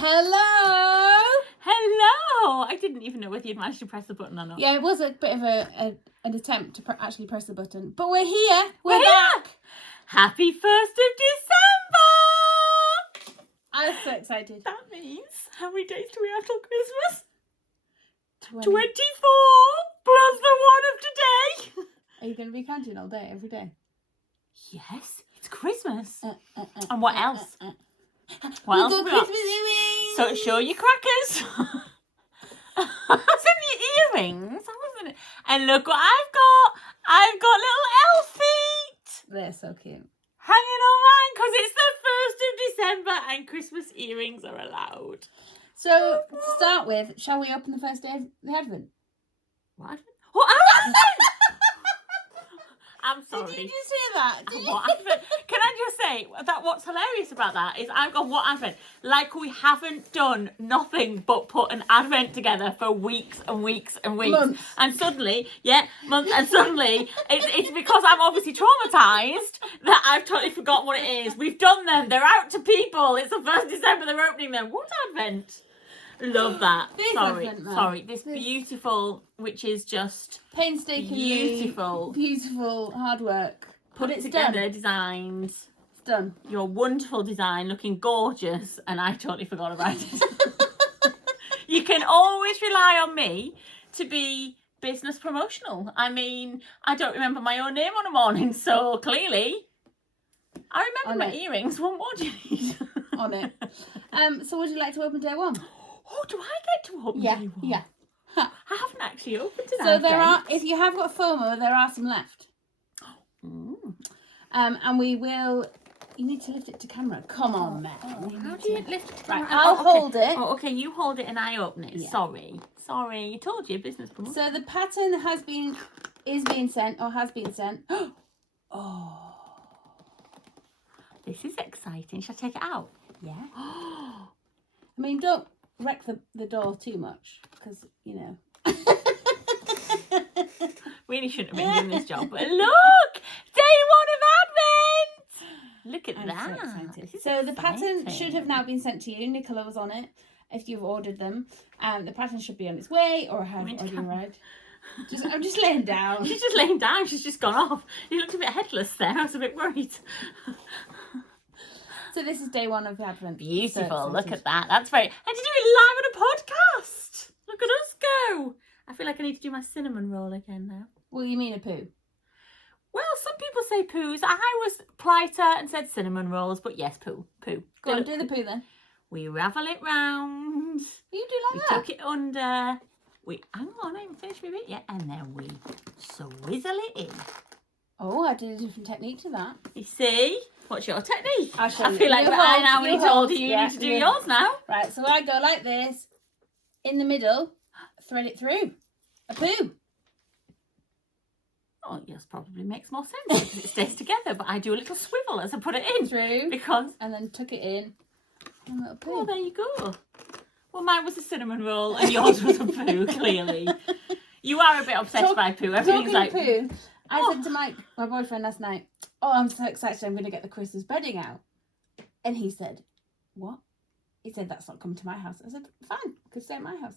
Hello. Hello! I didn't even know whether you'd managed to press the button or not. Yeah, it was a bit of an attempt to actually press the button. But we're here. We're back. here! Happy 1st of December! I'm so excited. That means, how many days do we have till Christmas? 20. 24 plus the one of today. Are you going to be counting all day, every day? Yes, it's Christmas. And what else? What else have we got? Christmas earrings. So show your crackers. What's in the earrings? That wasn't it. And look what I've got. I've got little elf feet. They're so cute. Hanging on mine because it's the 1st of December and Christmas earrings are allowed. So, to start with, shall we open the first day of the Advent? What? What Advent? I'm sorry. Did you just hear that? Did you? What Advent? Can I just say that what's hilarious about that is I've gone, what Advent? Like we haven't done nothing but put an Advent together for weeks and weeks and weeks. Months. And suddenly, and suddenly, it's because I'm obviously traumatised that I've totally forgotten what it is. We've done them. They're out to people. It's the 1st of December. They're opening them. What Advent? Love that. This Sorry. Advent, man. Sorry. This beautiful, which is just Painstakingly beautiful hard work. But it's together, done. designed. It's done. Your wonderful design, looking gorgeous, and I totally forgot about it. You can always rely on me to be business promotional. I mean, I don't remember my own name on a morning, so clearly I remember my earrings. What more do you need? On it. So would you like to open day one? Oh, do I get to open day one? Yeah. I haven't actually opened it. So there are, if you have got FOMO, there are some left. Mm. And we will. You need to lift it to camera. Come on, Mel. How do you lift it? Right, I'll hold it. Oh, okay, you hold it and I open it. Yeah. Sorry, I told you, business promotion. So the pattern is being sent or has been sent. Oh, This is exciting. Shall I take it out? yeah. I mean, don't wreck the door too much because you know. Really shouldn't have been doing this job. But look! Day one of Advent! Look at I'm that. so excited. This is So the pattern exciting. should have now been sent to you. Nicola was on it. If you've ordered them, the pattern should be on its way or have already arrived. I'm just laying down. She's just laying down. She's just gone off. You looked a bit headless there. I was a bit worried. So this is day one of the Advent. Beautiful. So Look at that. That's very... And to do it live on a podcast. Look at us go. I feel like I need to do my cinnamon roll again now. Well, you mean a poo? Well, some people say poos. I was politer and said cinnamon rolls, but yes, poo. Go on, do the poo then. We ravel it round. You do like We that? tuck it under. Hang on, I haven't finished my bit yet. And then we swizzle it in. Oh, I did a different technique to that. You see? What's your technique? I'll show I you. feel like You I hold, now you we told hold. you you Yeah, need to do you- yours now. Right, so I go like this, in the middle, thread it through. A poo. Oh, yours probably makes more sense because it stays together, but I do a little swivel as I put it in. Through. Because, And then tuck it in. And a little poo. oh, there you go. Well, mine was a cinnamon roll and yours was a poo, clearly. You are a bit obsessed by poo. Everything's like... Poo, I said to my boyfriend last night, oh, I'm so excited I'm going to get the Christmas bedding out. And he said, what? He said, that's not coming to my house. I said, fine, could stay at my house.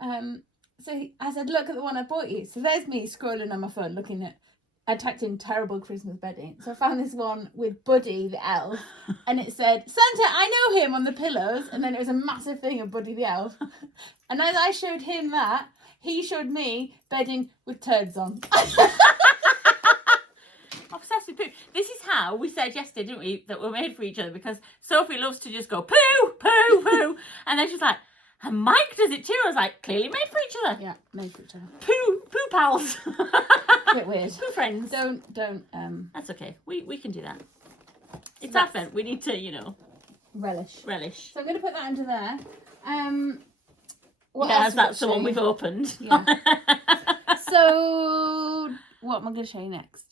I said, look at the one I bought you. So there's me scrolling on my phone looking at, I typed in terrible Christmas bedding. So I found this one with Buddy the elf. And it said, Santa, I know him on the pillows. And then it was a massive thing of Buddy the elf. And as I showed him that, he showed me bedding with turds on. Obsessed with poo. This is how we said yesterday, didn't we, that we're made for each other, because Sophie loves to just go poo, poo, poo. And then she's like, and Mike does it too. I was like, clearly made for each other. Yeah, made for each other. Poo pals. Bit weird. Poo friends. Don't. That's okay. We can do that. It's that's- Advent. We need to, Relish. relish. So I'm going to put that under there. What Yeah, else that's the show one you? we've opened. Yeah. So, what am I going to show you next?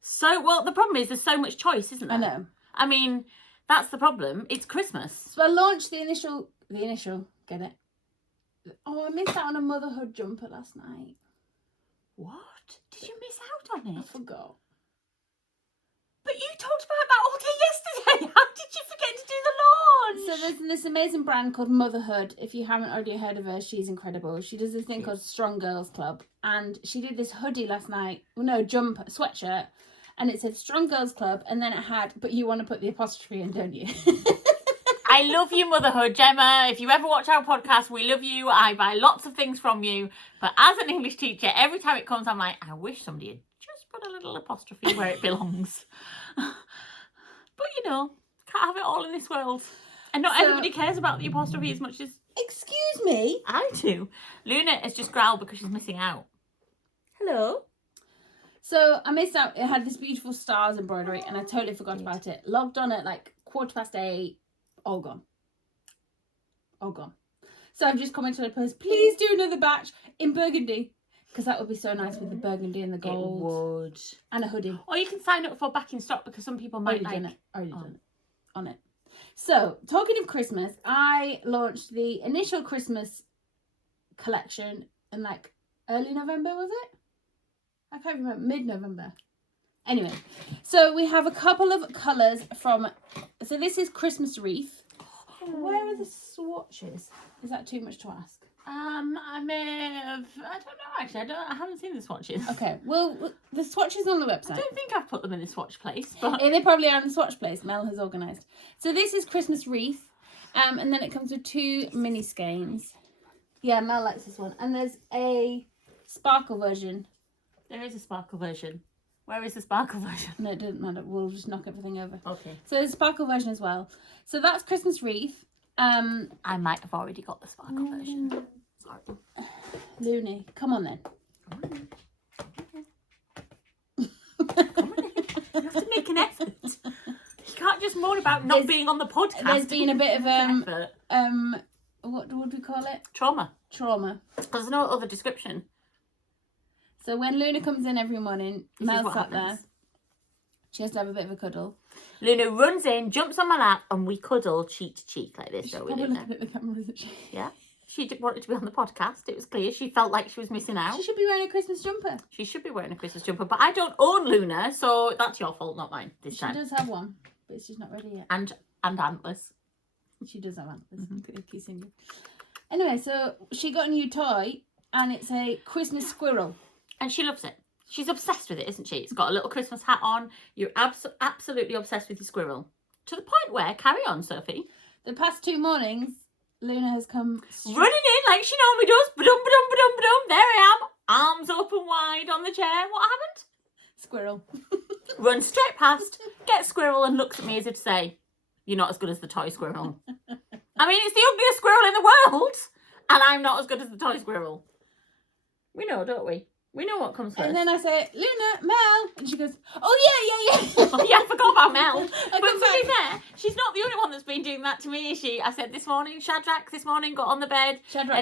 So, well, the problem is there's so much choice, isn't there? I know. I mean, that's the problem. It's Christmas. So I launched the initial, get it? Oh, I missed out on a motherhood jumper last night. What? Did you miss out on I it? forgot. But you talked about that all day yesterday. How did you forget to do the launch? So there's this amazing brand called Motherhood. If you haven't already heard of her, she's incredible. She does this thing called Strong Girls Club. And she did this hoodie last night. Well, no, sweatshirt. And it said Strong Girls Club. And then it had, but you want to put the apostrophe in, don't you? I love you, Motherhood, Gemma. If you ever watch our podcast, we love you. I buy lots of things from you. But as an English teacher, every time it comes, I'm like, I wish somebody had just put a little apostrophe where it belongs. But, you know, can't have it all in this world. And not everybody cares about the apostrophe as much as... Excuse me? I do. Luna has just growled because she's missing out. Hello? So I missed out. It had this beautiful stars embroidery and I totally forgot about it. Logged on at like 8:15. All gone. All gone. So I've just commented on a post, please do another batch in burgundy. Because that would be so nice with the burgundy and the gold. It would. And a hoodie. Or you can sign up for back in stock because some people might Already done it. On it. So, talking of Christmas, I launched the initial Christmas collection in like early November, was it? I can't remember. Mid-November. Anyway, so we have a couple of colours from... So this is Christmas wreath. Where are the swatches? Is that too much to ask? I may have... I don't know, actually. I haven't seen the swatches. Okay, well, the swatches on the website. I don't think I've put them in the swatch place, but... Yeah, they probably are in the swatch place. Mel has organised. So this is Christmas wreath. And then it comes with 2 mini skeins. Yeah, Mel likes this one. And there's a sparkle version. There is a sparkle version. Where is the sparkle version? No, it doesn't matter. We'll just knock everything over. Okay. So there's a sparkle version as well. So that's Christmas wreath. I might have already got the sparkle version. Sorry. Looney, come on then. Come on. You have to make an effort. You can't just moan about not being on the podcast. There's been a bit of effort. what would we call it? Trauma. There's no other description. So when Luna comes in every morning, Mel's sat there. Happens. She has to have a bit of a cuddle. Luna runs in, jumps on my lap, and we cuddle cheek to cheek like this. She's So probably looking at the camera, isn't she? Yeah. She wanted to be on the podcast. It was clear. She felt like she was missing out. She should be wearing a Christmas jumper. She should be wearing a Christmas jumper, but I don't own Luna, so that's your fault, not mine this time. She does have one, but she's not ready yet. And antlers. She does have antlers. Anyway, so she got a new toy, and it's a Christmas squirrel. And she loves it. She's obsessed with it, isn't she? It's got a little Christmas hat on. You're absolutely obsessed with your squirrel. To the point where, carry on, Sophie. The past 2 mornings, Luna has come... running in like she normally does. Ba-dum, ba-dum, ba-dum, ba-dum. There I am. Arms open wide on the chair. What happened? Squirrel. Runs straight past, gets squirrel and looks at me as if to say, you're not as good as the toy squirrel. I mean, it's the ugliest squirrel in the world. And I'm not as good as the toy squirrel. We know, don't we? We know what comes first. And then I say, Luna, Mel. And she goes, oh, yeah. Oh, yeah, I forgot about Mel. I But to be fair, she's not the only one that's been doing that to me, is she? I said this morning, Shadrach this morning got on the bed. Shadrach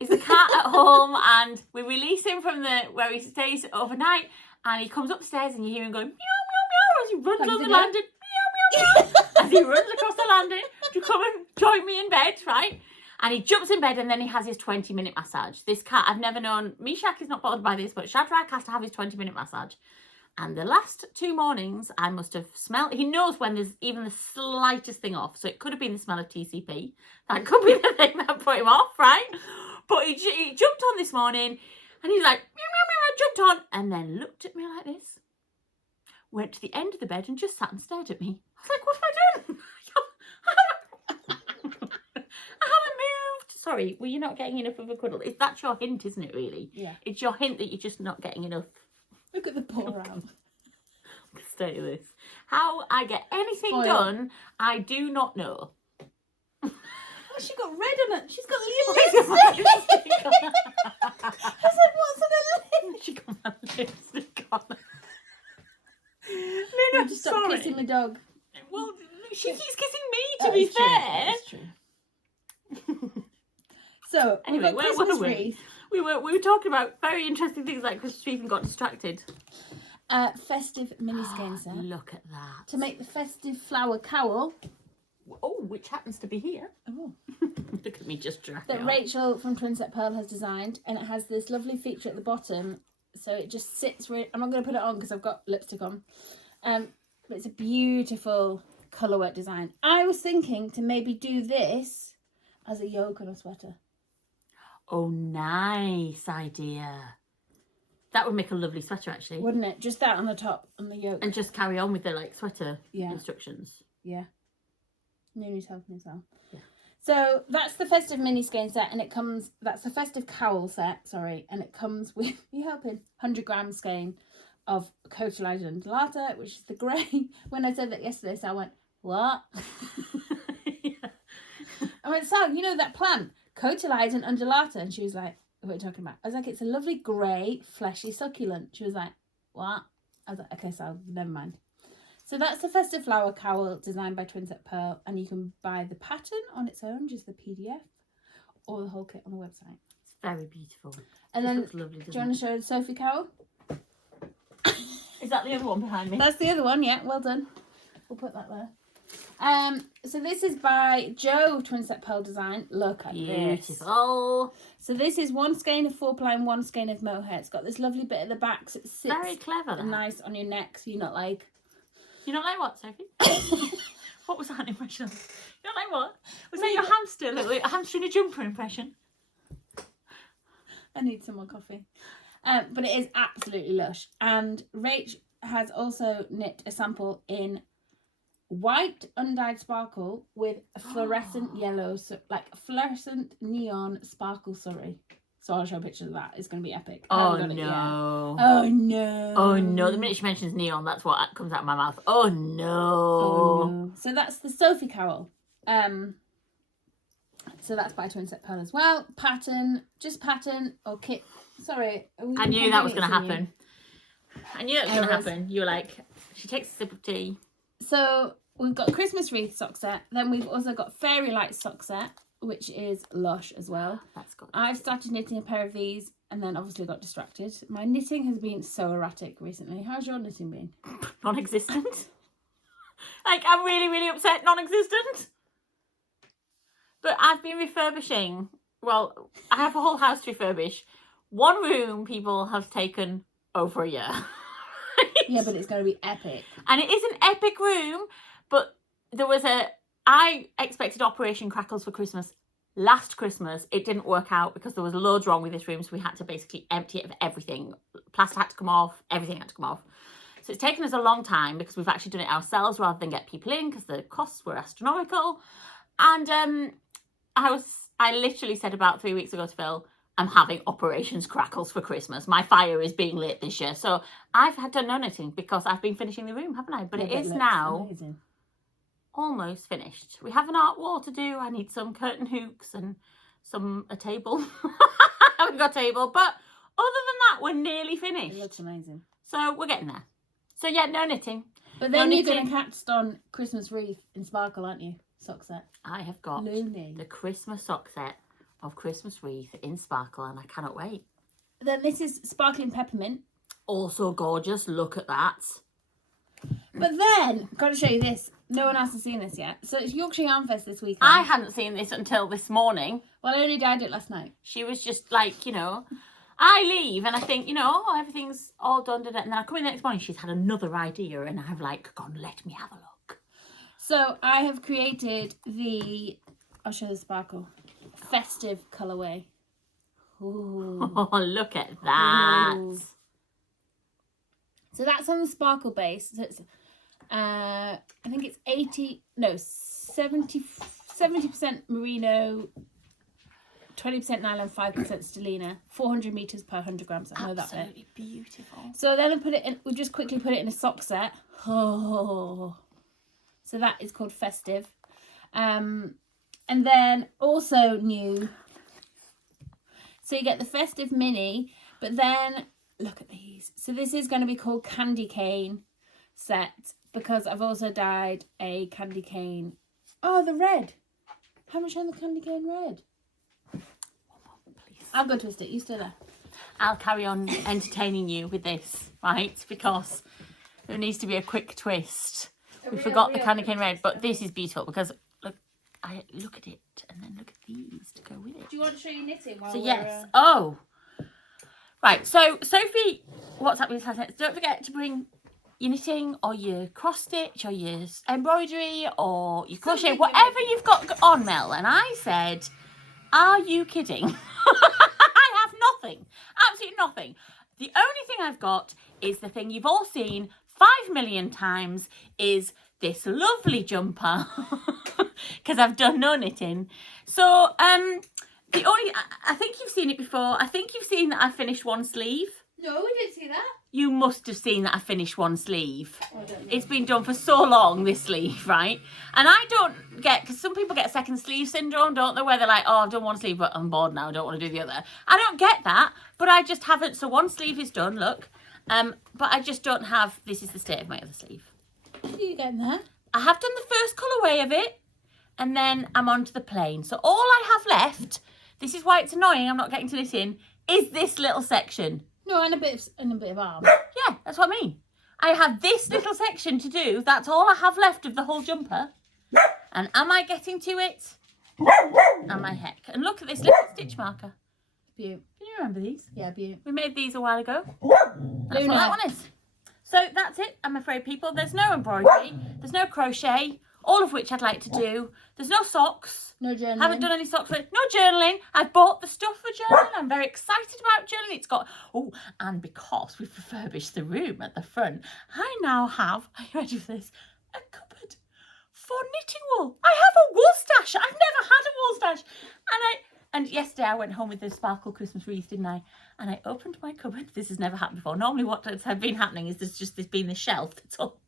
is the cat at home, and we release him from where he stays overnight, and he comes upstairs and you hear him going, meow, meow, meow, as he runs on the landing. Meow, meow, meow. As he runs across the landing to come and join me in bed, right? And he jumps in bed and then he has his 20-minute massage. This cat, I've never known, Mishak is not bothered by this, but Shadrach has to have his 20-minute massage. And the last 2 mornings, I must have smelled, he knows when there's even the slightest thing off. So it could have been the smell of TCP. That could be the thing that put him off, right? But he jumped on this morning and he's like, meow, meow, meow, jumped on and then looked at me like this. Went to the end of the bed and just sat and stared at me. I was like, what have I done? I haven't moved. Sorry, well, you're not getting enough of a cuddle. That's your hint, isn't it, really? Yeah. It's your hint that you're just not getting enough. Look at the poor owl. Stay with this. How I get anything Spoiled. done, I do not know. Oh, she got red on it. She's got little lipstick. I said, what's on her lip? She got my lipstick on. I Luna, just stop sorry. kissing the dog. Well, she keeps kissing me, to be fair. That's true. So, Anyway, we've got where Christmas were we? wreath. We were talking about very interesting things like Christmas wreath and got distracted. Festive mini skein set. Look at that. To make the festive flower cowl. Oh, which happens to be here. Oh. Look at me just dragging That it Rachel from Twinset Pearl has designed, and it has this lovely feature at the bottom, so it just sits. I'm not going to put it on because I've got lipstick on. But it's a beautiful colourwork design. I was thinking to maybe do this as a yoke on a sweater. Oh, nice idea. That would make a lovely sweater, actually. Wouldn't it? Just that on the top, on the yoke. And just carry on with the like sweater instructions. Yeah. Nooney's helping as well. Yeah. So that's the Festive mini skein set, and it comes, that's the Festive Cowl set, sorry, and it comes with, you helping, 100 gram skein of Coatalized Undulata, which is the grey. When I said that yesterday, so I went, what? I went, so, you know that plant, Coatalized Undulata? And she was like, what are you talking about? I was like, it's a lovely grey, fleshy succulent. She was like, what? I was like, okay, so never mind. So that's the Festive Flower Cowl designed by Twinset Pearl, and you can buy the pattern on its own, just the PDF, or the whole kit on the website. It's very beautiful. And then, looks lovely, do you want to show the Sophie Cowl? Is that the other one behind me? That's the other one, yeah, well done. We'll put that there. So this is by Joe Twinset Pearl Design. Look at this. Beautiful. So this is one skein of 4-ply and one skein of mohair. It's got this lovely bit at the back, so it sits very clever. nice on your neck, so you're not like... You're not like what, Sophie? What was that impression? You're not like what? Was that your hamster, a hamster in a jumper impression? I need some more coffee. But it is absolutely lush. And Rach has also knit a sample in white undyed sparkle with a fluorescent yellow, so like fluorescent neon sparkle surrey. So I'll show a picture of that. It's going to be epic. Oh no. Oh no. Oh no. The minute she mentions neon, that's what comes out of my mouth. Oh no. Oh no. So that's the Sophie Cowl. So that's by Twinset Pearl as well. Pattern, just pattern or kit. Sorry. I knew that was going to happen. I knew that was going to happen. You were like, she takes a sip of tea. So we've got Christmas wreath sock set. Then we've also got Fairy Light sock set, which is lush as well. That's good. I've started knitting a pair of these and then obviously got distracted. My knitting has been so erratic recently. How's your knitting been? Non-existent. Like, I'm really, really upset. Non-existent. But I've been refurbishing. Well, I have a whole house to refurbish. One room people have taken over a year. Yeah, but it's going to be epic. And it is an epic room, but there was I expected Operation Crackles for Christmas last Christmas. It didn't work out because there was loads wrong with this room, so we had to basically empty it of everything. Plaster had to come off, everything had to come off. So it's taken us a long time because we've actually done it ourselves rather than get people in because the costs were astronomical. And I literally said about 3 weeks ago to Phil, I'm having Operations Crackles for Christmas. My fire is being lit this year. So I've had done no knitting because I've been finishing the room, haven't I? But it is now almost finished. We have an art wall to do. I need some curtain hooks and a table. I haven't got a table. But other than that, we're nearly finished. It looks amazing. So we're getting there. So yeah, no knitting. But then you're going to cast on Christmas wreath in sparkle, aren't you? Sock set. I have got the Christmas sock set of Christmas wreath in sparkle and I cannot wait. Then this is sparkling peppermint. Also gorgeous. Look at that. But then, got to show you this. No one else has seen this yet. So it's Yorkshire Yarn Fest this weekend. I hadn't seen this until this morning. Well, I only dyed it last night. She was just like, you know, I leave and I think, you know, oh, everything's all done. And then I come in the next morning, she's had another idea and I've like gone, let me have a look. So I have created I'll show the sparkle, Festive colourway. Ooh. Oh, look at that. Ooh. So that's on the sparkle base. So it's, I think it's 70% merino, 20% nylon, 5% stellina, 400 meters per 100 grams. I know that bit. Absolutely beautiful. So then we just quickly put it in a sock set. Oh. So that is called Festive. And then also new. So you get the Festive mini, but then look at these. So this is going to be called Candy Cane set because I've also dyed a candy cane. Oh, the red. How much on the candy cane red? Please. I'll go twist it. You stay there. I'll carry on entertaining you with this, right? Because there needs to be a quick twist. We forgot the candy cane red, but this is beautiful because look at it and then look at these to go with it. Do you want to show you knitting while yes. Oh. Right, so Sophie, what's up with her? Don't forget to bring your knitting or your cross stitch or your embroidery or your crochet, Something whatever you've got on, Mel. And I said, are you kidding? I have nothing, absolutely nothing. The only thing I've got is the thing you've all seen 5 million times, is this lovely jumper, because I've done no knitting. So I think you've seen it before. I think you've seen that I finished one sleeve. No, we didn't see that. You must have seen that I finished one sleeve. I don't know. It's been done for so long, this sleeve, right? And I don't get, because some people get second sleeve syndrome, don't they? Where they're like, oh, I've done one sleeve, but I'm bored now, I don't want to do the other. I don't get that, but I just haven't. So one sleeve is done, look. But I just don't have, this is the state of my other sleeve. Are you getting there? I have done the first colourway of it, and then I'm on to the plain. So all I have left, this is why it's annoying, I'm not getting to knit in, is this little section. No, and a bit of arm. Yeah, that's what I mean. I have this little section to do. That's all I have left of the whole jumper. And am I getting to it? Am I heck? And look at this little stitch marker. Beaut. Can you remember these? Yeah, beaut. We made these a while ago. That's what that one is. So that's it, I'm afraid, people. There's no embroidery. There's no crochet, all of which I'd like to do. There's no socks. No journaling. Haven't done any socks. No journaling. I've bought the stuff for journaling. I'm very excited about journaling. It's got, and because we've refurbished the room at the front, I now have, are you ready for this? A cupboard for knitting wool. I have a wool stash. I've never had a wool stash. And yesterday I went home with the sparkle Christmas wreath, didn't I? And I opened my cupboard. This has never happened before. Normally what has been happening is there's been this shelf that's all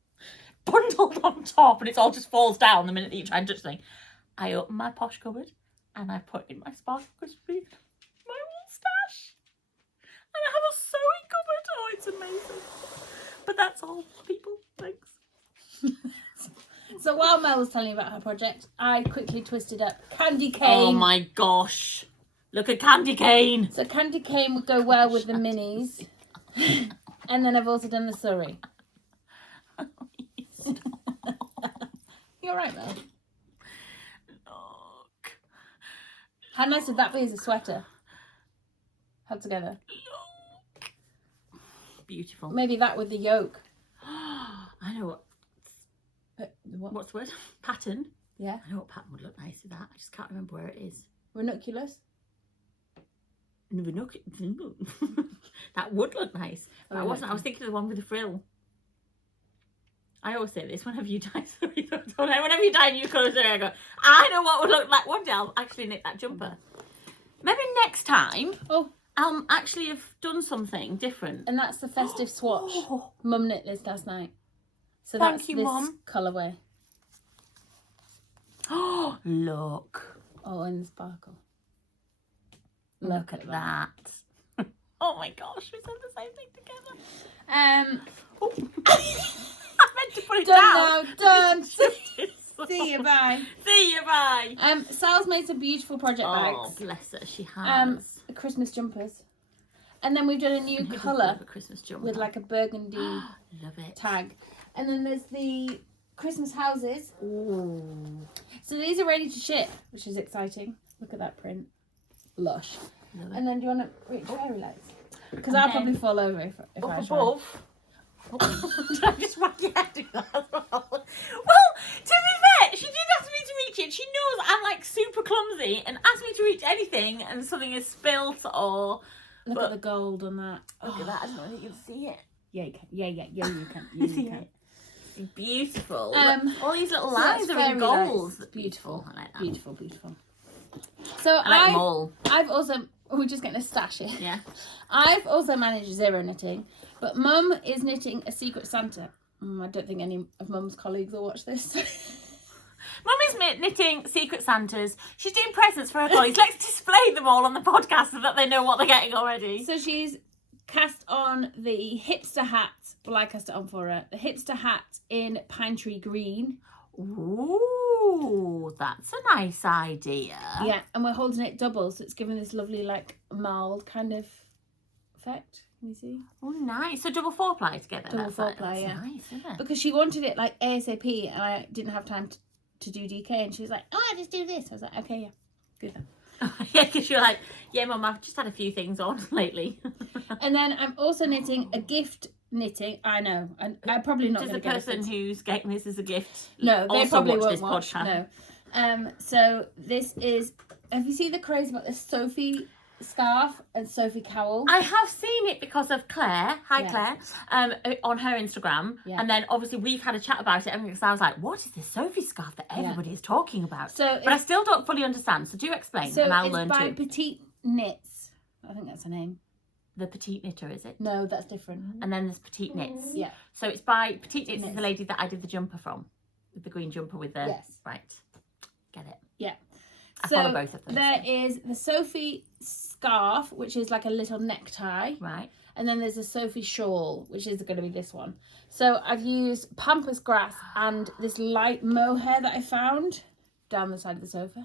bundled on top and it all just falls down the minute that you try and touch something. I opened my posh cupboard and I put in my sparkle Christmas wreath, my wool stash. And I have a sewing cupboard. Oh, it's amazing. But that's all, people. Thanks. So while Mel was telling you about her project, I quickly twisted up candy cane. Oh my gosh. Look at candy cane. So candy cane would go well with the minis. And then I've also done the Surrey. You're right, Mel. Look. How nice would that be as a sweater? Held together. Look. Beautiful. Maybe that with the yoke. I know what. What? What's the word? Pattern. Yeah. I know what pattern would look nice with that. I just can't remember where it is. Ranunculus. That would look nice. But Oh, I wasn't. okay. I was thinking of the one with the frill. I always say this whenever you dye something. Whenever you dye new colours, I go, I know what would look like. One day I'll actually knit that jumper. Maybe next time I'll actually have done something different. And that's the festive swatch. Mum knit this last night. So Thank that's you, this Mum. colourway. Oh, look. Oh, and the sparkle. Look at that. Oh my gosh, we said the same thing together. I meant to put it Done down. now, done. See you, bye. See you, bye. Sal's made some beautiful project Oh, bags. bless her, she has. Christmas jumpers. And then we've done a new colour A Christmas jumper. with like a burgundy Love it. tag. And then there's the Christmas houses. Ooh. So these are ready to ship, which is exciting. Look at that print. Lush. Love it. And then do you want to reach fairy lights? Because I'll probably fall over if I Up try. above. Did I just whack your head in that as well? Well, to be fair, she did ask me to reach it. She knows I'm like super clumsy and asked me to reach anything and something is spilt or... Look at the gold on that. Look at that. I don't know if you can see it. Yeah, you can. Yeah, you can. You see it? It's beautiful. Um, all these little so lines that's are in fairy gold. lights. Beautiful. I like that. Beautiful. So I like them all. I've also... We're just getting a stash here. Yeah. I've also managed zero knitting, but Mum is knitting a Secret Santa. I don't think any of Mum's colleagues will watch this. Mum is knitting Secret Santas. She's doing presents for her colleagues. Let's display them all on the podcast so that they know what they're getting already. So she's cast on the hipster hat. Well, I cast it on for her. The hipster hat in Pine Tree Green. Ooh, that's a nice idea. Yeah, and we're holding it double, so it's giving this lovely, like, mild kind of effect. Can you see? Oh, nice. So double four ply together. Double That's four like, ply, that's yeah. nice, isn't it? Because she wanted it, like, ASAP, and I didn't have time to do DK, and she was like, oh, I just do this. I was like, okay, yeah. Good then. Yeah, because you're like, yeah, Mum, I've just had a few things on lately. And then I'm also knitting a gift knitting. I know. And I'm probably not Does going the to get person who's getting this as a gift No, they also probably watch won't this watch. podcast? No. So this is. Have you seen the craze about this Sophie scarf and Sophie Cowl? I have seen it because of Claire. Hi, Yeah. Claire. On her Instagram, Yeah. and then obviously we've had a chat about it. And because I was like, "What is this Sophie scarf that everybody is talking about?" So, but I still don't fully understand. So do explain, so and I'll it's learn by too. Petite Knits. I think that's her name. The Petite Knitter, is it? No, that's different. And then there's Petite Knits. Yeah. So it's by Petite Knits. Is the lady that I did the jumper from, with the green jumper with the right. Get it? Yeah. I follow both of them. There is the Sophie scarf, which is like a little necktie. Right. And then there's a Sophie shawl, which is going to be this one. So I've used pampas grass and this light mohair that I found down the side of the sofa.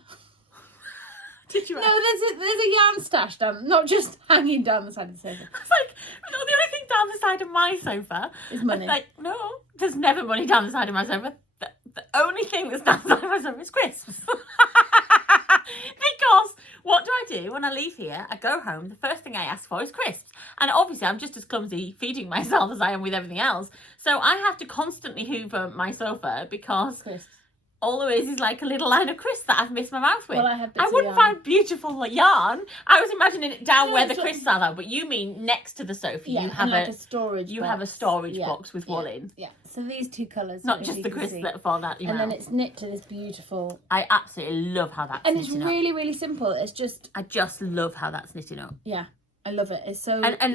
Did you? No, there's a yarn stash down, not just hanging down the side of the sofa. It's like, no, the only thing down the side of my sofa is money. Like, no, there's never money down the side of my sofa. The only thing that's down the side of my sofa is crisps. Because what do I do when I leave here? I go home, the first thing I ask for is crisps. And obviously I'm just as clumsy feeding myself as I am with everything else. So I have to constantly hoover my sofa because Crisps. all there is like a little line of crisps that I've missed my mouth with. Well, I have bits of wouldn't yarn. find beautiful yarn. I was imagining it down No, where the it's crisps are though, but you mean next to the sofa. Yeah, You have and like a storage you box. have a storage box with wool in. Yeah, so these two colours. Not just the crisps that fall out your And mouth. then it's knit to this beautiful... I absolutely love how that's And it's knitting up. really, really simple. It's just... I just love how that's knitting up. Yeah, I love it. It's so And I easy.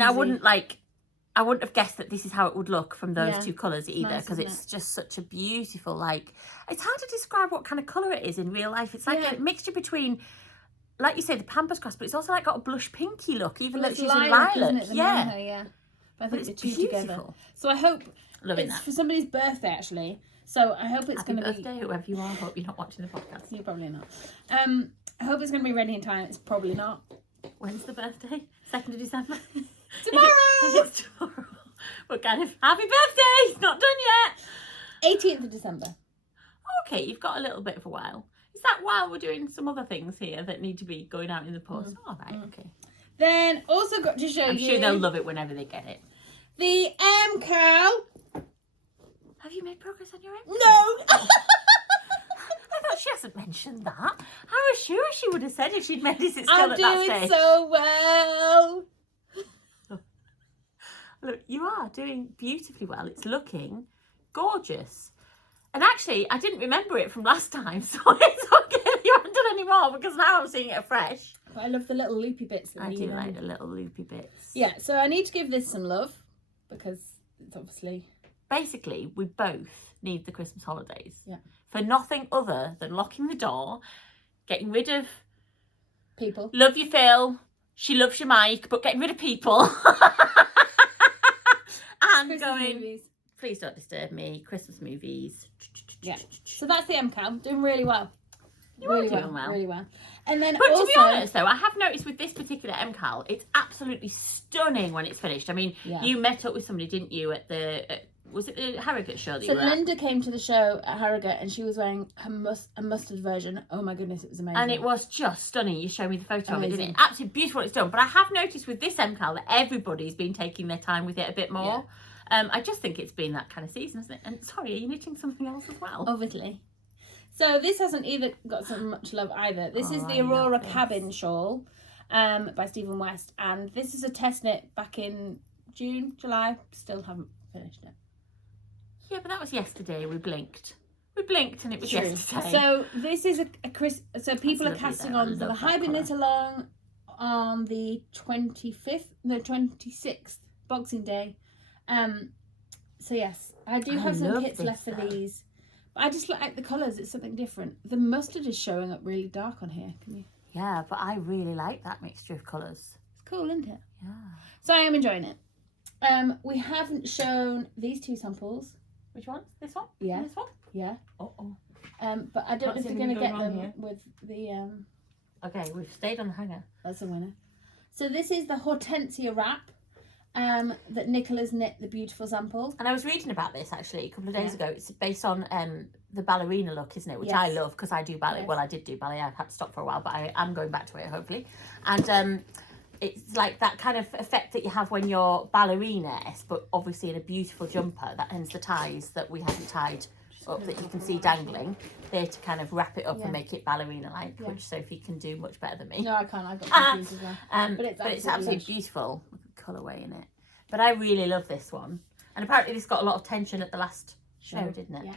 I wouldn't have guessed that this is how it would look from those Yeah, two colours either, nice, because isn't it's just such a beautiful, like, it's hard to describe what kind of colour it is in real life. It's like Yeah. a mixture between, like you say, the pampas grass, but it's also like got a blush pinky look, even though It's she's in lilac, lilac. isn't it, the Yeah. mohair, yeah. But I think But the it's two together. beautiful. So I hope Loving it's that. for somebody's birthday actually. So I hope it's Happy going to birthday, whoever you are. I hope you're not watching the podcast. be. You're probably not. I hope it's going to be ready in time. It's probably not. When's the birthday? 2nd of December? Tomorrow. If it's tomorrow. We're kind of, happy birthday! It's not done yet. 18th of December. Okay, you've got a little bit of a while. Is that while we're doing some other things here that need to be going out in the post? All right, okay. Then also got to show I'm you sure they'll love it whenever they get it. the Cowl. Have you made progress on your own? No. I thought she hasn't mentioned that. I was sure she would have said if she'd made it still I'm at that doing stage. so well. Look, you are doing beautifully well. It's looking gorgeous. And actually, I didn't remember it from last time, so it's okay that you haven't done any more because now I'm seeing it afresh. But I love the little loopy bits. That I you do know. like the little loopy bits. Yeah, so I need to give this some love because it's obviously... Basically, we both need the Christmas holidays. Yeah. For nothing other than locking the door, getting rid of... People. Love you, Phil. She loves your mic, but getting rid of people. And Christmas going, movies. please don't disturb me. Christmas movies. Yeah. So that's the Cowl. Doing really well. You are really doing well. Really well. And then But also... to be honest, though, I have noticed with this particular Cowl, it's absolutely stunning when it's finished. I mean, Yeah. you met up with somebody, didn't you, at the... was it the Harrogate show that So you were at? Linda came to the show at Harrogate and she was wearing a mustard version. Oh my goodness, it was amazing. And it was just stunning. You showed me the photo of it, didn't Amazing. it? Absolutely beautiful what it's done. But I have noticed with this Cowl that everybody's been taking their time with it a bit more. I just think it's been that kind of season, isn't it? And sorry, are you knitting something else as well? Obviously. So this hasn't either got so much love either. This is the I love Aurora this. Cabin shawl by Stephen West. And this is a test knit back in June, July. Still haven't finished it. Yeah, but that was yesterday. We blinked. We blinked and it was True. yesterday. So this is a Chris. So people are lovely, casting though. I on the love that Hybrid colour. Knit Along on the 26th, Boxing Day. So yes, I do I have some love kits this, left for though. these. But I just like the colours. It's something different. The mustard is showing up really dark on here. Can you? Yeah, but I really like that mixture of colours. It's cool, isn't it? Yeah. So I am enjoying it. We haven't shown these two samples. Which one? This one? Yeah. And this one? Yeah. Oh. But I don't know Can't if see we're going to anything get going on them here. with the Okay, we've stayed on the hanger. That's a winner. So this is the Hortensia wrap that Nicola's knit the beautiful sample. And I was reading about this actually a couple of days Yeah. ago. It's based on the ballerina look, isn't it? Which I Yes. love because I do ballet. Yes. Well, I did do ballet. I had to stop for a while, but I am going back to it hopefully. And it's like that kind of effect that you have when you're ballerina-esque, but obviously in a beautiful jumper. That ends the ties that we haven't tied up that you can see dangling. There to kind of wrap it up and make it ballerina-like, which Sophie can do much better than me. No, I can't. I got confused as well. But it's absolutely beautiful. Look at the colourway in it. But I really love this one. And apparently this got a lot of tension at the last show, didn't it? Yeah.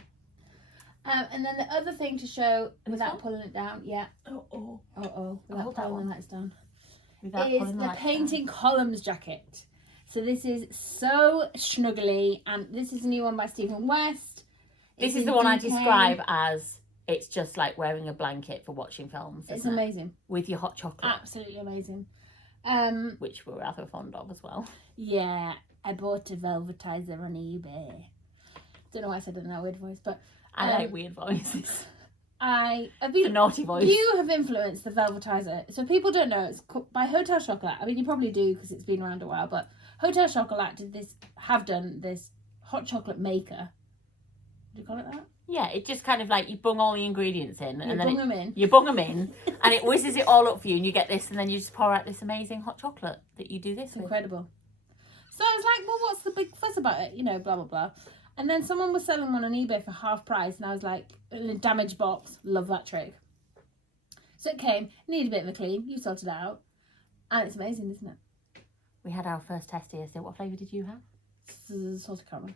And then the other thing to show, without pulling it down, without pulling the lights down, is the painting columns jacket. So this is so snuggly, and this is a new one by Stephen West. This is the one I describe as, it's just like wearing a blanket for watching films. It's amazing. With your hot chocolate. Absolutely amazing. Which we're rather fond of as well. Yeah, I bought a velvetizer on eBay. Don't know why I said it in that weird voice, but I like weird voices. I have been the naughty voice. You have influenced the velvetizer. So people don't know, it's by Hotel Chocolat. I mean, you probably do because it's been around a while, but Hotel Chocolat have done this hot chocolate maker. Do you call it that? Yeah, it just kind of like you bung all the ingredients in, and then you bung them in, and it whizzes it all up for you, and you get this, and then you just pour out this amazing hot chocolate that you do this with. Incredible. So I was like, well, what's the big fuss about it? You know, blah blah blah. And then someone was selling one on eBay for half price, and I was like, in a damaged box, love that trick. So it came, needed a bit of a clean, you sorted it out, and it's amazing, isn't it? We had our first test here. So what flavour did you have? Salted caramel.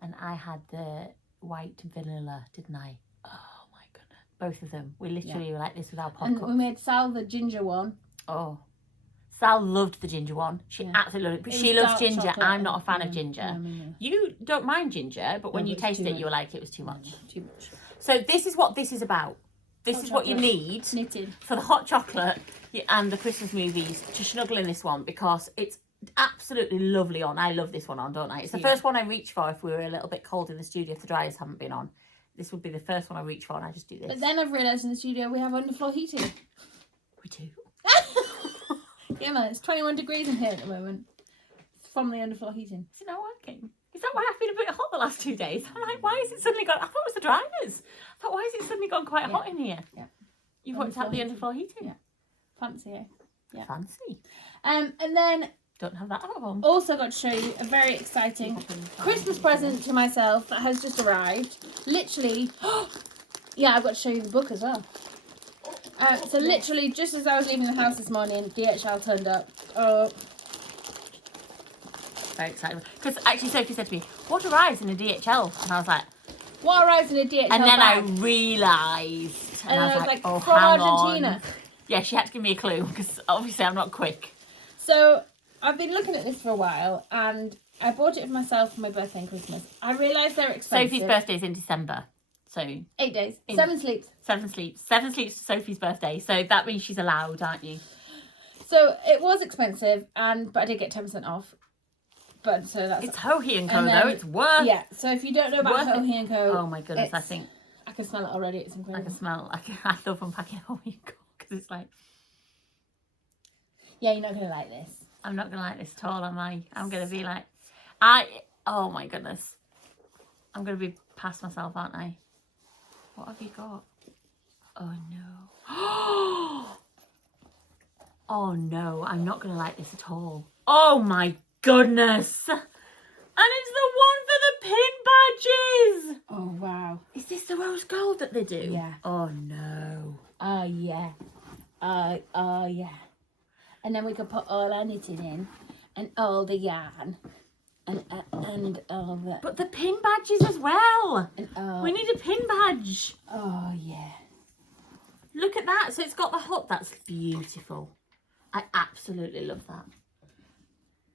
And I had the white vanilla, didn't I? Oh my goodness. Both of them. We literally were like this with our popcorn. And we made Sal the ginger one. Oh. Sal loved the ginger one. She absolutely loved it. But she loves ginger. I'm not a fan of ginger. You don't mind ginger, but when you taste it, you were like, it was too much. Too much. So this is what this is about. This is what you need for the hot chocolate and the Christmas movies to snuggle in this one, because it's absolutely lovely on. I love this one on, don't I? It's the first one I reach for if we were a little bit cold in the studio, if the dryers haven't been on. This would be the first one I reach for, and I just do this. But then I've realised in the studio we have underfloor heating. We do? Yeah, man, it's 21 degrees in here at the moment from the underfloor heating. Is it not working? Is that why I've been a bit hot the last 2 days? I'm like, why is it suddenly gone? I thought it was the dryers. I thought, why is it suddenly gone quite hot in here? Yeah. You've worked out the underfloor heating? Yeah. Fancy, eh? Yeah. Fancy. And then don't have that at home. Also got to show you a very exciting Christmas present to myself that has just arrived. Literally, yeah, I've got to show you the book as well. So literally, just as I was leaving the house this morning, DHL turned up. Oh. Very excited. Because actually Sophie said to me, what arrives in a DHL? And I was like, what arrives in a DHL And then bag? I realised. And I was like, oh, from hang Argentina. on. Yeah, she had to give me a clue, because obviously I'm not quick. So I've been looking at this for a while, and I bought it for myself for my birthday and Christmas. I realised they're expensive. Sophie's birthday's in December. So 8 days. 7 sleeps. 7 sleeps. 7 sleeps to Sophie's birthday. So that means she's allowed, aren't you? So it was expensive, but I did get 10% off. But so that's it's Sophie & Co though. It's worth. Yeah. So if you don't know about Sophie & Co, oh my goodness, I think I can smell it already. It's incredible. I can smell. I love unpacking Sophie & Co because it's like. Yeah, you're not gonna like this. I'm not gonna like this at all, am I? I'm gonna be like, oh my goodness, I'm gonna be past myself, aren't I? What have you got? Oh no. Oh no, I'm not gonna like this at all. Oh my goodness. And it's the one for the pin badges. Oh wow. Is this the rose gold that they do? Yeah. Oh no. Oh yeah. Oh yeah. And then we could put all our knitting in, and all the yarn, and all the. But the pin badges as well. And we need a pin badge. Oh yeah. Look at that. So it's got the hook. That's beautiful. I absolutely love that.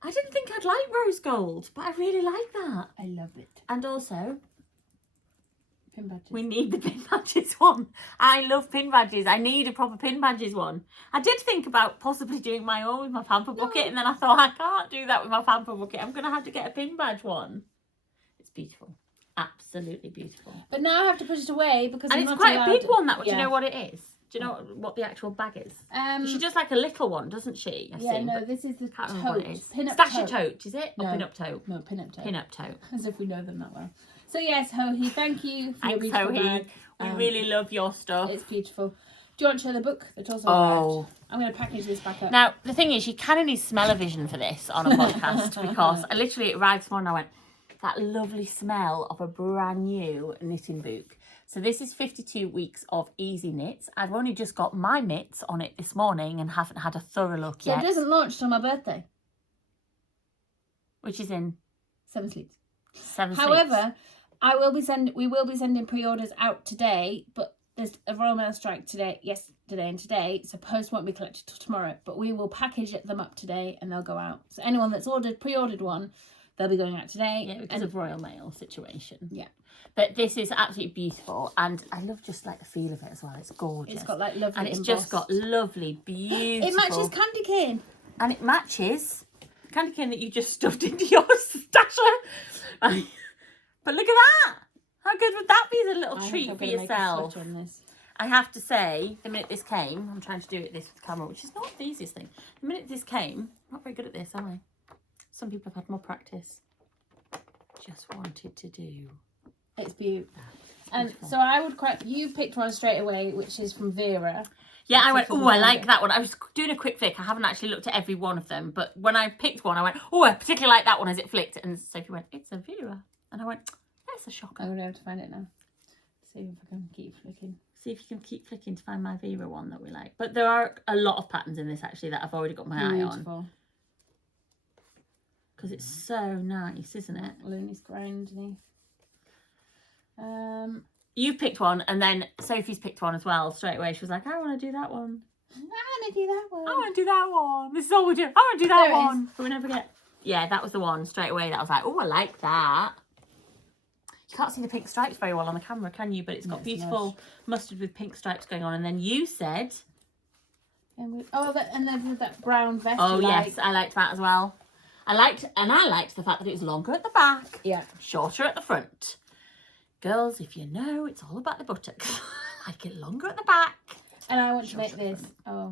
I didn't think I'd like rose gold, but I really like that. I love it. And also, pin badges. We need the pin badges one. I love pin badges. I need a proper pin badges one. I did think about possibly doing my own with my pamper bucket, and then I thought, I can't do that with my pamper bucket. I'm going to have to get a pin badge one. It's beautiful. Absolutely beautiful. But now I have to put it away because and I'm it's not quite allowed. A big one, that one. Do you know what it is? Do you know what the actual bag is? She does like a little one, doesn't she? This is the tote. What it is. Pin-up Stash tote, is it? No. Or pin-up tote? No, pin-up tote. Pin-up tote. As if we know them that well. So yes, Hohi, thank you for your beautiful bag. We really love your stuff. It's beautiful. Do you want to show the book that's also Oh. arrived? I'm going to package this back up. Now, the thing is, you kind of need smell-o-vision for this on a podcast because I literally arrived this morning and I went, that lovely smell of a brand new knitting book. So this is 52 weeks of easy knits. I've only just got my mitts on it this morning and haven't had a thorough look So yet. it doesn't launch till my birthday. Which is in 7 sleeps. 7 However, we will be sending pre-orders out today, but there's a Royal Mail strike yesterday and today, so post won't be collected till tomorrow. But we will package them up today and they'll go out. So anyone that's pre-ordered one, they'll be going out today. Yeah, because of Royal Mail situation. Yeah. But this is absolutely beautiful, and I love just like the feel of it as well. It's gorgeous. It's got like lovely and it's embossed. just got lovely, beautiful. It matches candy cane. And it matches candy cane that you just stuffed into your stasher. But look at that! How good would that be as a little treat for yourself? I have to say, the minute this came, I'm trying to do this with the camera, which is not the easiest thing. The minute this came, I'm not very good at this, am I? Some people have had more practice. Just wanted to do. It's beautiful. And so I would you picked one straight away, which is from Vera. Yeah, I went, oh, I like that one. I was doing a quick flick. I haven't actually looked at every one of them. But when I picked one, I went, oh, I particularly like that one as it flicked. And Sophie went, it's a Vera. And I went, that's a shocker. I'm going to have to find it now. See if I can keep flicking. See if you can keep flicking to find my Vera one that we like. But there are a lot of patterns in this, actually, that I've already got my eye on. Because it's so nice, isn't it? Looney's grinding. You picked one, and then Sophie's picked one as well straight away. She was like, I want to do that one. I want to do that one. I want to do that one. This is all we do. I want to do that one. But we never get... Yeah, that was the one straight away that I was like, oh, I like that. You can't see the pink stripes very well on the camera, can you? But it's got beautiful mustard with pink stripes going on. And then you said... And then that brown vest. Oh, yes, I liked that as well. I liked the fact that it was longer at the back. Yeah. Shorter at the front. Girls, if you know, it's all about the buttocks. I like it longer at the back. And I want to make this. Oh.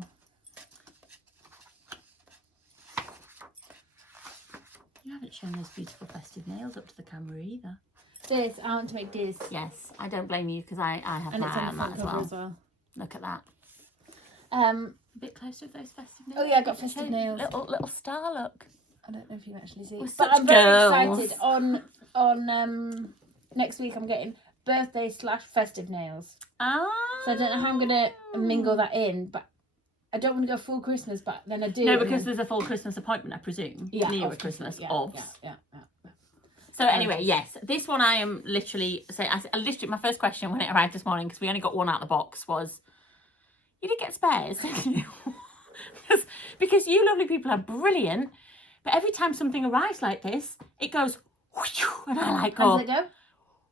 You haven't shown those beautiful festive nails up to the camera either. This, I want to make this. Yes, I don't blame you because I have my eye on that as well. Look at that. A bit closer with those festive nails. Oh yeah, I got festive nails. Little star look. I don't know if you can actually see We're it. But I'm very excited. On next week I'm getting birthday / festive nails. Ah. So I don't know how I'm going to mingle that in, but I don't want to go full Christmas, but then I do. No, because there's a full Christmas appointment, I presume. Yeah. Nearer Christmas. Yeah. So anyway, yes, this one I am literally saying. I literally, my first question when it arrived this morning, because we only got one out of the box, was, you did get spares, didn't you? because you lovely people are brilliant, but every time something arrives like this, it goes, whoosh, and I like go, how does it go?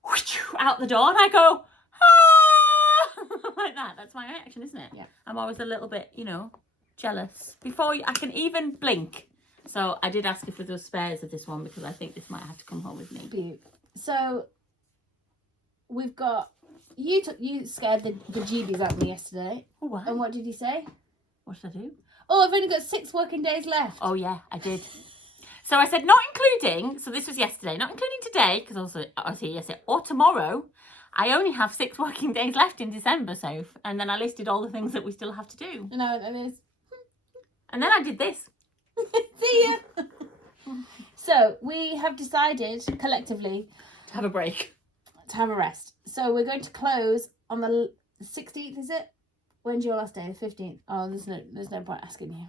Whoosh, out the door, and I go, ah, like that. That's my reaction, isn't it? Yeah. I'm always a little bit, jealous before I can even blink. So I did ask if there was spares of this one because I think this might have to come home with me. So we've got you scared the bejeebies out of me yesterday. Oh, what? And what did you say? What did I do? Oh, I've only got 6 working days left. Oh yeah, I did. So I said not including. So this was yesterday, not including today because also I was here yesterday or tomorrow. I only have 6 working days left in December, Soph. And then I listed all the things that we still have to do. You know what that is? And then I did this. See ya. So we have decided collectively To have a break. To have a rest. So we're going to close on the 16th, is it? When's your last day? The 15th. Oh, there's no point asking you.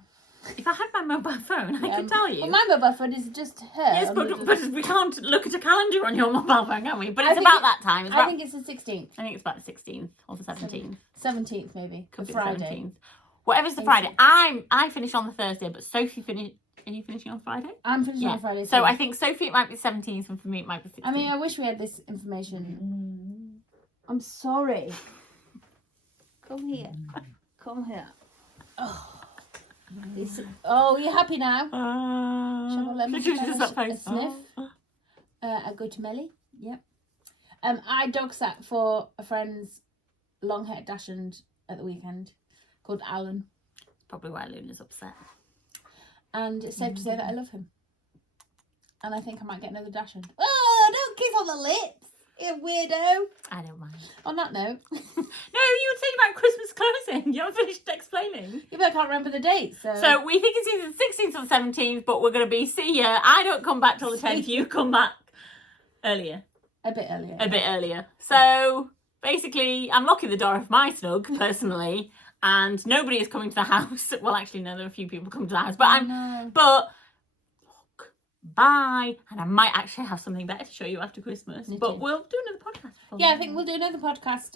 If I had my mobile phone, I could tell you. Well, my mobile phone is just her. Yes, but we can't look at a calendar on your mobile phone, can we? But it's about that time. I think it's the 16th. I think it's about the 16th or the 17th. 17th, maybe. Could be Friday. The 17th. Whatever's the Friday. I finish on the Thursday, but Sophie finish. Are you finishing on Friday? I'm finishing on Friday. So I think Sophie, it might be 17th, and for me, it might be 16th. I mean, I wish we had this information. I'm sorry. Come here. Come here. Oh, you're happy now? Shall I let me a sniff? I go to Melly. Yep. I dog sat for a friend's long-haired dachshund at the weekend called Alan. Probably why Luna's upset. And it's safe to say that I love him. And I think I might get another dachshund. Oh, don't kiss on the lips. You weirdo. I don't mind. On that note. No, you were saying about Christmas closing. You haven't finished explaining. Yeah, but I can't remember the date, so... So we think it's either the 16th or the 17th, but we're going to be, see ya. I don't come back till the 10th. You come back earlier. A bit earlier. A bit earlier. So basically, I'm locking the door of my snug, personally, and nobody is coming to the house. Well, actually, no, there are a few people coming to the house, but look, bye. And I might actually have something better to show you after Christmas, but we'll do another podcast. Yeah, I think we'll do another podcast.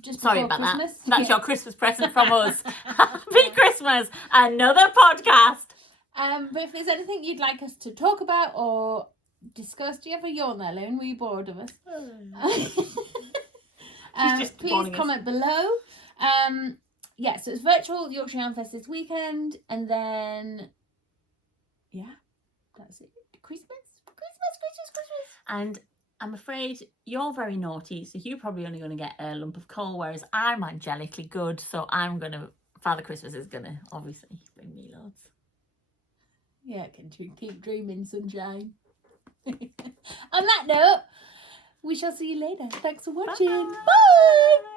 Just Sorry before about Christmas. that. That's your Christmas present from us. Happy Christmas! Another podcast. But if there's anything you'd like us to talk about or discuss, do you have a yawn there, Lynn? Were you bored of us? Please comment below. So it's virtual Yorkshire Yarn Fest this weekend, and then that's it. Christmas. And I'm afraid you're very naughty, so you're probably only going to get a lump of coal, whereas I'm angelically good, so Father Christmas is going to obviously bring me loads. Yeah, can you keep dreaming, sunshine? On that note, we shall see you later. Thanks for watching. Bye.